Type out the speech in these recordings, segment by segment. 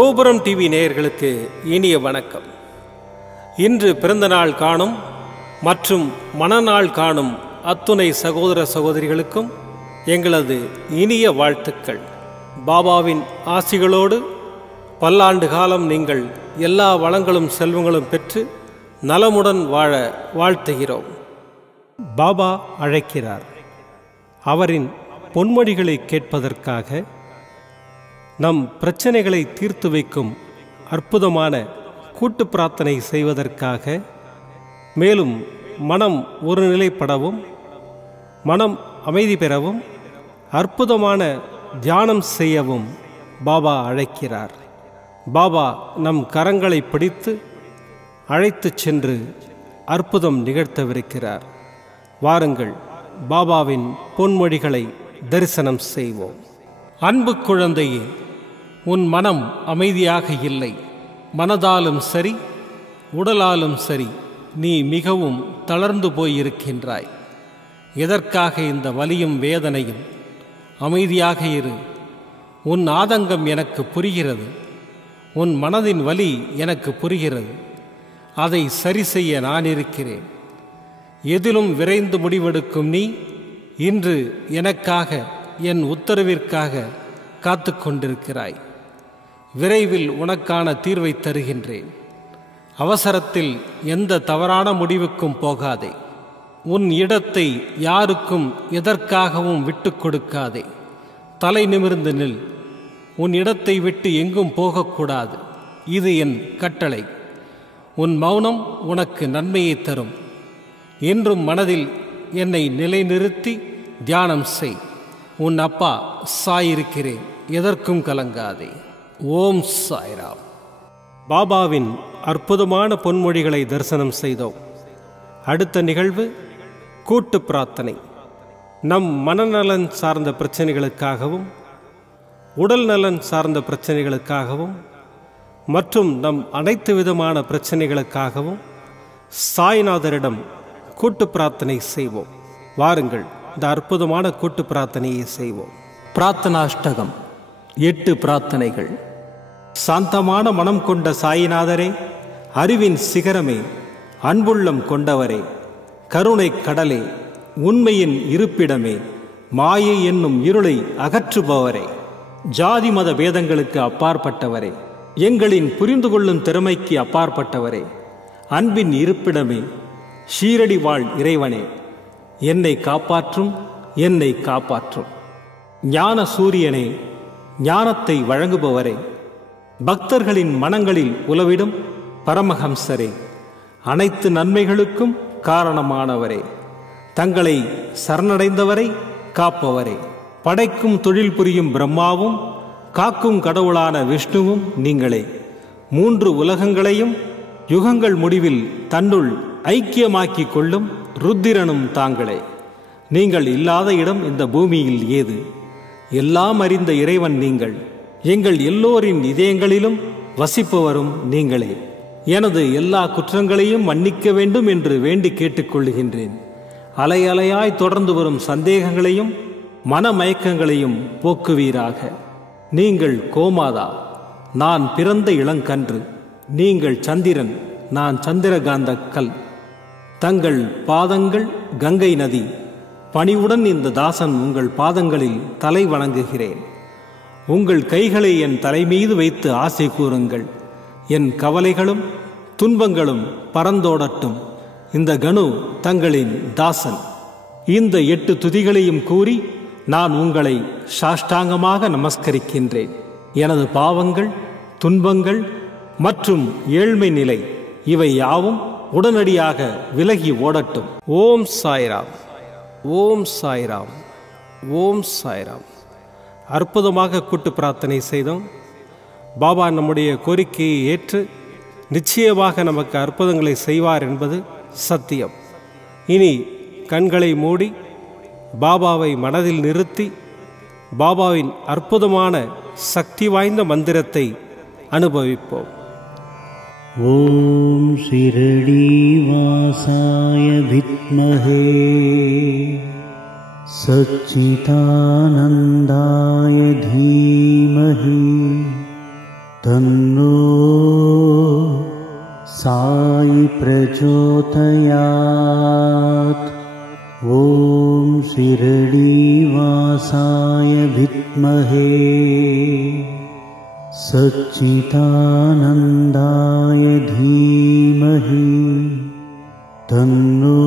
கோபுரம் டிவி நேயர்களுக்கு இனிய வணக்கம். இன்று பிறந்தநாள் காணும் மற்றும் மணநாள் காணும் அத்துணை சகோதர சகோதரிகளுக்கும் எங்களது இனிய வாழ்த்துக்கள். பாபாவின் ஆசிகளோடு பல்லாண்டு காலம் நீங்கள் எல்லா வளங்களும் செல்வங்களும் பெற்று நலமுடன் வாழ வாழ்த்துகிறோம். பாபா அழைக்கிறார். அவரின் பொன்மொழிகளை கேட்பதற்காக, நம் பிரச்சனைகளை தீர்த்து வைக்கும் அற்புதமான கூட்டு பிரார்த்தனை செய்வதற்காக, மேலும் மனம் ஒருநிலைப்படவும் மனம் அமைதி பெறவும் அற்புதமான தியானம் செய்யவும் பாபா அழைக்கிறார். பாபா நம் கரங்களை பிடித்து அழைத்துச் சென்று அற்புதம் நிகழ்த்தவிருக்கிறார். வாருங்கள், பாபாவின் பொன்மொழிகளை தரிசனம் செய்வோம். அன்பு குழந்தையே, உன் மனம் அமைதியாக இல்லை. மனதாலும் சரி, உடலாலும் சரி, நீ மிகவும் தளர்ந்து போயிருக்கின்றாய். எதற்காக இந்த வலியும் வேதனையும்? அமைதியாக இரு. உன் ஆதங்கம் எனக்கு புரிகிறது. உன் மனதின் வலி எனக்கு புரிகிறது. அதை சரி செய்ய நான் இருக்கிறேன். எதிலும் விரைந்து முடிவெடுக்கும் நீ இன்று எனக்காக, என் உத்தரவிற்காக காத்து கொண்டிருக்கிறாய். விரைவில் உனக்கான தீர்வை தருகின்றேன். அவசரத்தில் எந்த தவறான முடிவுக்கும் போகாதே. உன் இடத்தை யாருக்கும் எதற்காகவும் விட்டு கொடுக்காதே. தலை நிமிர்ந்து நில். உன் இடத்தை விட்டு எங்கும் போகக்கூடாது. இது என் கட்டளை. உன் மௌனம் உனக்கு நன்மையை தரும். என்றும் மனதில் என்னை நிலைநிறுத்தி தியானம் செய். உன் அப்பா சாயிருக்கிறேன், எதற்கும் கலங்காதே. ஓம் சாய்ராம். பாபாவின் அற்புதமான பொன்மொழிகளை தரிசனம் செய்தோம். அடுத்த நிகழ்வு கூட்டு பிரார்த்தனை. நம் மனநலன் சார்ந்த பிரச்சனைகளுக்காகவும், உடல் நலன் சார்ந்த பிரச்சனைகளுக்காகவும் மற்றும் நம் அனைத்து விதமான பிரச்சனைகளுக்காகவும் சாய்நாதரிடம் கூட்டு பிரார்த்தனை செய்வோம். வாருங்கள், இந்த அற்புதமான கூட்டு பிரார்த்தனையை செய்வோம். பிரார்த்தனாஷ்டகம். 8 பிரார்த்தனைகள். சாந்தமான மனம் கொண்ட சாயிநாதரே, அறிவின் சிகரமே, அன்புள்ளம் கொண்டவரே, கருணை கடலே, உண்மையின் இருப்பிடமே, மாயை என்னும் இருளை அகற்றுபவரே, ஜாதி மத பேதங்களுக்கு அப்பாற்பட்டவரே, எங்களின் புரிந்து கொள்ளும் திறமைக்கு அப்பாற்பட்டவரே, அன்பின் இருப்பிடமே, ஷீரடி வாழ் இறைவனே, என்னை காப்பாற்றும், என்னை காப்பாற்றும். ஞான சூரியனே, ஞானத்தை வழங்குபவரே, பக்தர்களின் மனங்களில் உலவிடும் பரமஹம்சரே, அனைத்து நன்மைகளுக்கும் காரணமானவரே, தங்களை சரணடைந்தவரை காப்பவரே, படைக்கும் தொழில் புரியும் பிரம்மாவும் காக்கும் கடவுளான விஷ்ணுவும் நீங்களே. 3 உலகங்களையும் யுகங்கள் முடிவில் தன்னுள் ஐக்கியமாக்கிக் கொள்ளும் ருத்திரனும் தாங்களே. நீங்கள் இல்லாத இடம் இந்த பூமியில் ஏது? எல்லாம் அறிந்த இறைவன் நீங்கள். எங்கள் எல்லோரின் இதயங்களிலும் வசிப்பவரும் நீங்களே. எனது எல்லா குற்றங்களையும் மன்னிக்க வேண்டும் என்று வேண்டி கேட்டுக்கொள்கின்றேன். அலை அலையாய் தொடர்ந்து வரும் சந்தேகங்களையும் மனமயக்கங்களையும் போக்குவீராக. நீங்கள் கோமாதா, நான் பிறந்த இளங்கன்று. நீங்கள் சந்திரன், நான் சந்திரகாந்த கல். தங்கள் பாதங்கள் கங்கை நதி. பணிவுடன் இந்த தாசன் உங்கள் பாதங்களில் தலை வணங்குகிறேன். உங்கள் கைகளை என் தலைமீது வைத்து ஆசை கூறுங்கள். என் கவலைகளும் துன்பங்களும் பறந்தோடட்டும். இந்த கணு தங்களின் தாசன். இந்த 8 துதிகளையும் கூறி நான் உங்களை சாஷ்டாங்கமாக நமஸ்கரிக்கின்றேன். எனது பாவங்கள், துன்பங்கள் மற்றும் ஏழ்மை நிலை இவை யாவும் உடனடியாக விலகி ஓடட்டும். ஓம் சாய்ராம், ஓம் சாய்ராம், ஓம் சாய்ராம். அற்புதமாக கூட்டு பிரார்த்தனை செய்தோம். பாபா நம்முடைய கோரிக்கையை ஏற்று நிச்சயமாக நமக்கு அற்புதங்களை செய்வார் என்பது சத்தியம். இனி கண்களை மூடி பாபாவை மனதில் நிறுத்தி பாபாவின் அற்புதமான சக்தி வாய்ந்த மந்திரத்தை அனுபவிப்போம். ஓம் ஷிரடி வாசாய வித்மஹே सच्चिदानन्दाय धीमहि तन्नो साई प्रचोदयात्। ॐ शिरडीवासाय विद्महे सच्चिदानन्दाय धीमहि तन्नो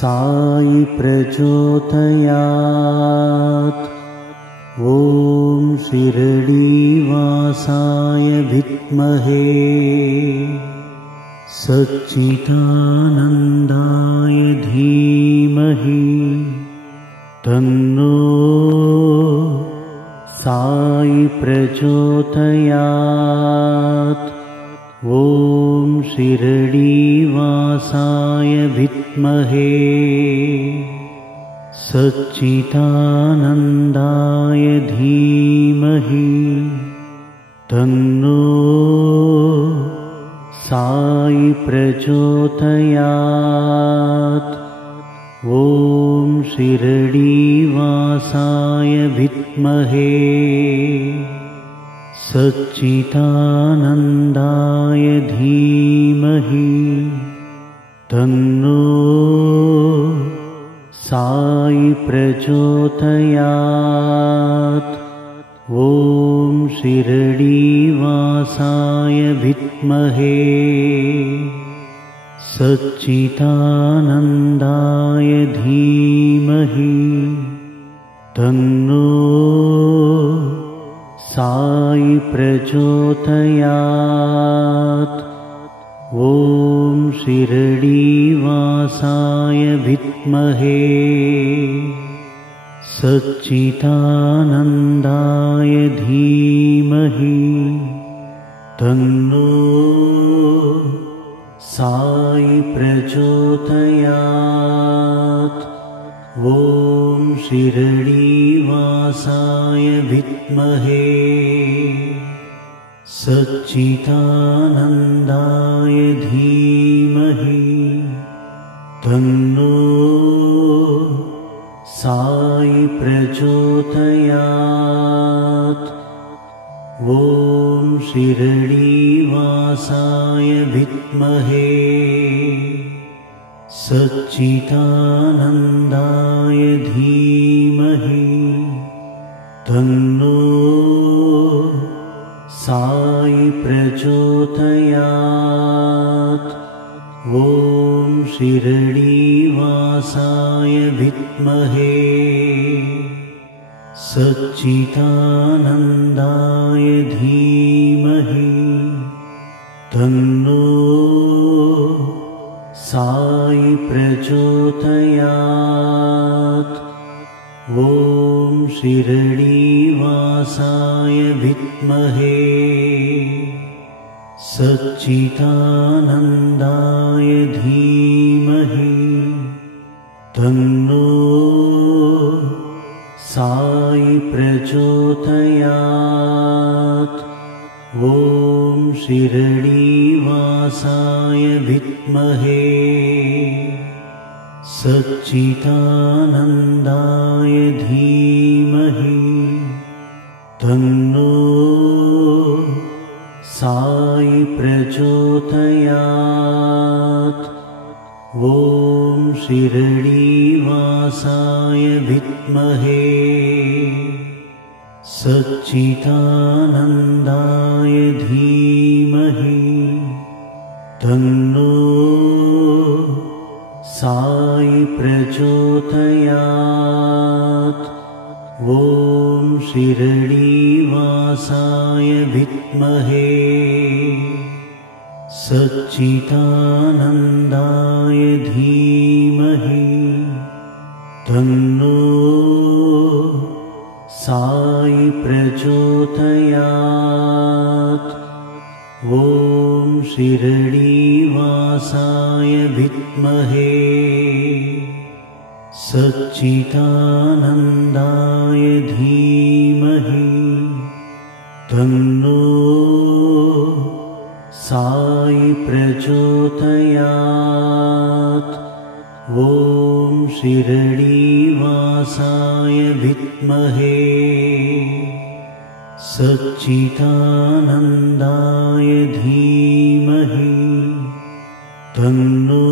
साई प्रचोदयात्। ॐ शिरडीवासाय विद्महे सच्चिदानन्दाय धीमहि तन्नो साई प्रचोदयात्। ॐ शिरडीवासाय विद्महे सच्चिदानन्दाय धीमहि तन्नो साई प्रचोदयात्। ॐ शिरडीवासाय विद्महे सच्चिदानन्दाय धीमहि तन्नो साई प्रचोदयात्। ॐ शिरडीवासाय विद्महे सच्चिदानन्दाय धीमहि तन्नो साई प्रचोदयात्। ॐ शिरडीवासाय विद्महे सच्चिदानन्दाय धीमहि तन्नो साई प्रचोदयात्। ॐ शिरडीवासाय विद्महे सच्चिदानन्दाय धीमहि तन्नो साई प्रचोदयात्। ॐ शिरडीवासाय विद्महे सच्चिदानन्दाय धीमहि तन्नो साई प्रचोदयात्। ॐ शिरडीवासाय विद्महे सच्चिदानन्दाय धीमहि तन्नो साई प्रचोदयात्। ॐ शिरडीवासाय विद्महे सच्चिदानन्दाय धीमहि तन्नो साई प्रचोदयात्। ॐ शिरडीवासाय विद्महे सच्चिदानन्दाय धीमहि तन्नो साई प्रचोदयात्। ॐ शिरडीवासाय विद्महे सच्चिदानन्दाय धीमहि तन्नो साई प्रचोदयात्। ॐ शिरडीवासाय विद्महे सच्चिदानन्दाय धीमहि तन्नो साई प्रचोदयात्। ॐ शिरडीवासाय विद्महे सच्चिदानन्दाय धीमहि तन्नो साई प्रचोदयात्। ॐ शिरडीवासाय विद्महे सच्चिदानन्दाय धीमहि तन्नो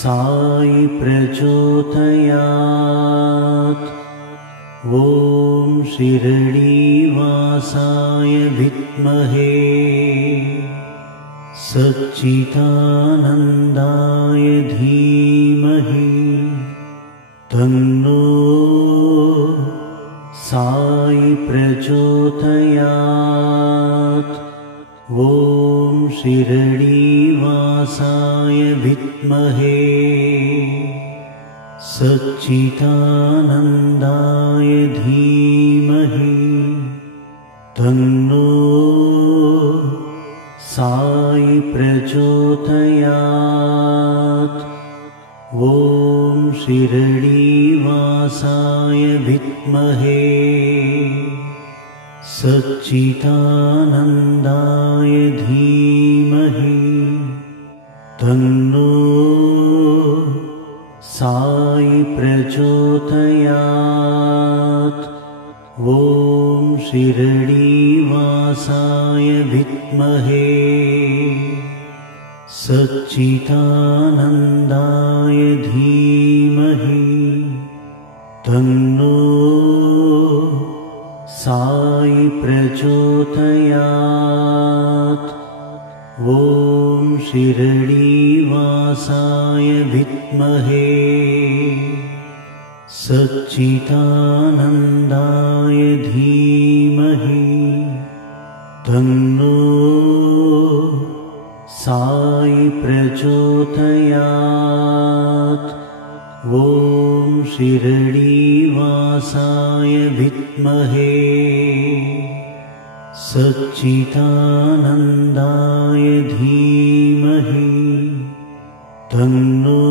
साई प्रचोदयात्। ॐ शिरडीवासाय विद्महे सच्चिदानन्दाय धीमहि तन्नो साई प्रचोदयात्। ॐ शिरडीवासाय विद्महे सच्चिदानन्दाय धीमहि तन्नो साई प्रचोदयात्। ॐ शिरडीवासाय विद्महे सच्चिदानन्दाय धीमहि तन्नो साई प्रचोदयात्। ॐ शिरडीवासाय विद्महे सच्चिदानन्दाय धीमहि तन्नो साई प्रचोदयात्। ॐ शिरडीवासाय विद्महे सच्चिदानन्दाय धीमहि तन्नो साई प्रचोदयात्। ॐ शिरडीवासाय विद्महे सच्चिदानन्दाय धीमहि तन्नो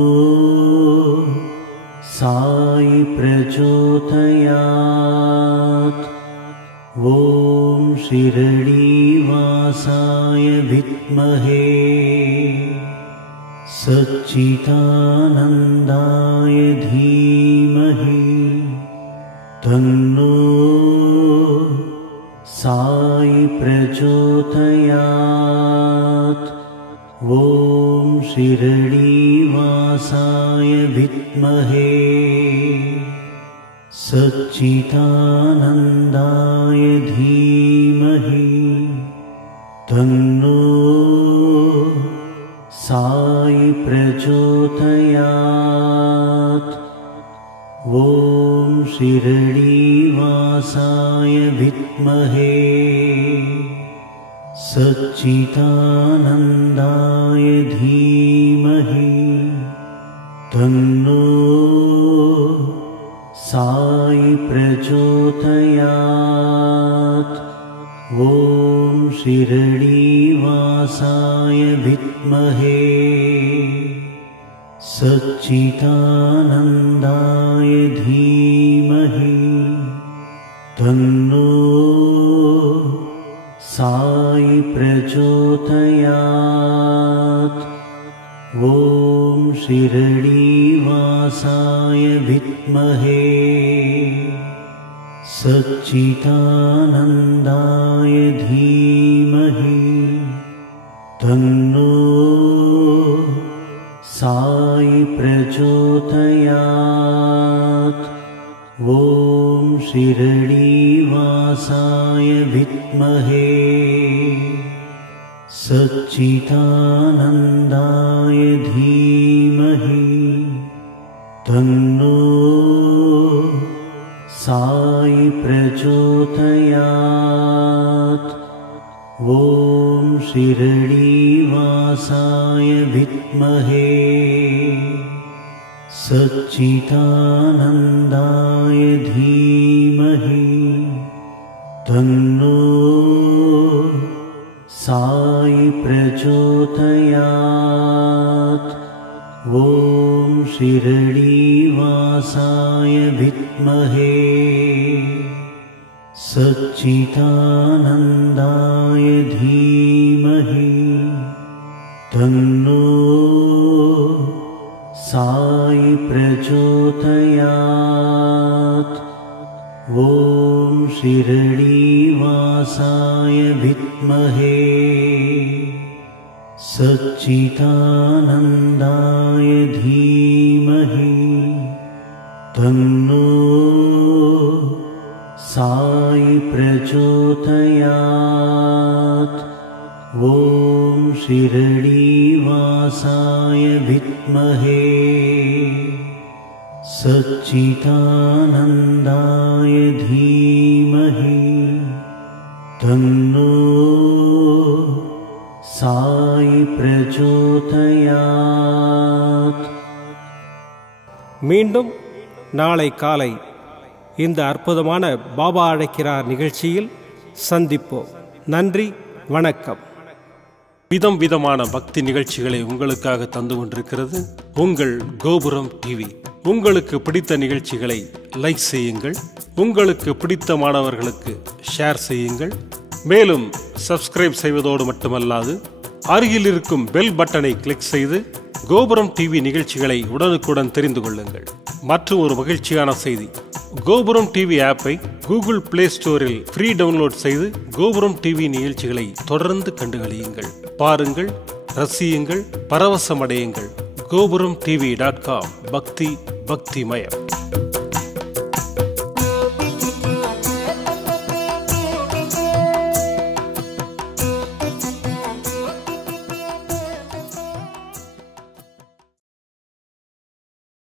साई प्रचोदयात्। ॐ शिरडीवासाय विद्महे सच्चिदानन्दाय धीमहि तन्नो साई प्रचोदयात्। ॐ शिरडीवासाय विद्महे सच्चिदानन्दाय धीमहि तन्नो साई प्रचोदयात्। ॐ शिरडीवासाय विद्महे सच्चिदानन्दाय धीमहि तन्नो साई प्रचोदयात्। ॐ शिरडीवासाय विद्महे सच्चिदानन्दाय धीमहि तन्नो साई प्रचोदयात्। ॐ शिरडीवासाय विद्महे सच्चिदानन्दाय धीमहि तन्नो साई प्रचोदयात्। ॐ शिरडीवासाय विद्महे सच्चिदानन्दाय धीमहि तन्नो साई प्रचोदयात्। ॐ शिरडीवासाय विद्महे सच्चिदानन्दाय धीमहि तन्नो साई प्रचोदयात्। ॐ शिरडीवासाय विद्महे सच्चिदानन्दाय धीमहि तन्नो साई प्रचोदयात्। ॐ शिरडीवासाय विद्महे सच्चिदानन्दाय धीमहि तन्नो साई प्रचोदयात्। ॐ शिरडीवासाय विद्महे सच्चिदानन्दाय धीमहि तन्नो साई प्रचोदयात्। மீண்டும் நாளை காலை இந்த அற்புதமான பாபா அழைக்கிறார் நிகழ்ச்சியில் சந்திப்போம். நன்றி, வணக்கம். விதம் விதமான பக்தி நிகழ்ச்சிகளை உங்களுக்காக தந்து கொண்டிருக்கிறது உங்கள் கோபுரம் டிவி. உங்களுக்கு பிடித்த நிகழ்ச்சிகளை லைக் செய்யுங்கள், உங்களுக்கு பிடித்த மாணவர்களுக்கு ஷேர் செய்யுங்கள். மேலும் சப்ஸ்கிரைப் செய்வதோடு மட்டுமல்லாது அருகில் இருக்கும் பெல் பட்டனை கிளிக் செய்து கோபுரம் டிவி நிகழ்ச்சிகளை உடனுக்குடன் தெரிந்து கொள்ளுங்கள். மற்றும் ஒரு மகிழ்ச்சியான செய்தி, கோபுரம் டிவி ஆப்பை கூகுள் பிளே ஸ்டோரில் ஃப்ரீ டவுன்லோட் செய்து கோபுரம் டிவி நிகழ்ச்சிகளை தொடர்ந்து கண்டுகளியுங்கள், பாருங்கள், ரசியுங்கள், பரவசமடையுங்கள். gopuramtv.com பக்தி பக்திமயம்.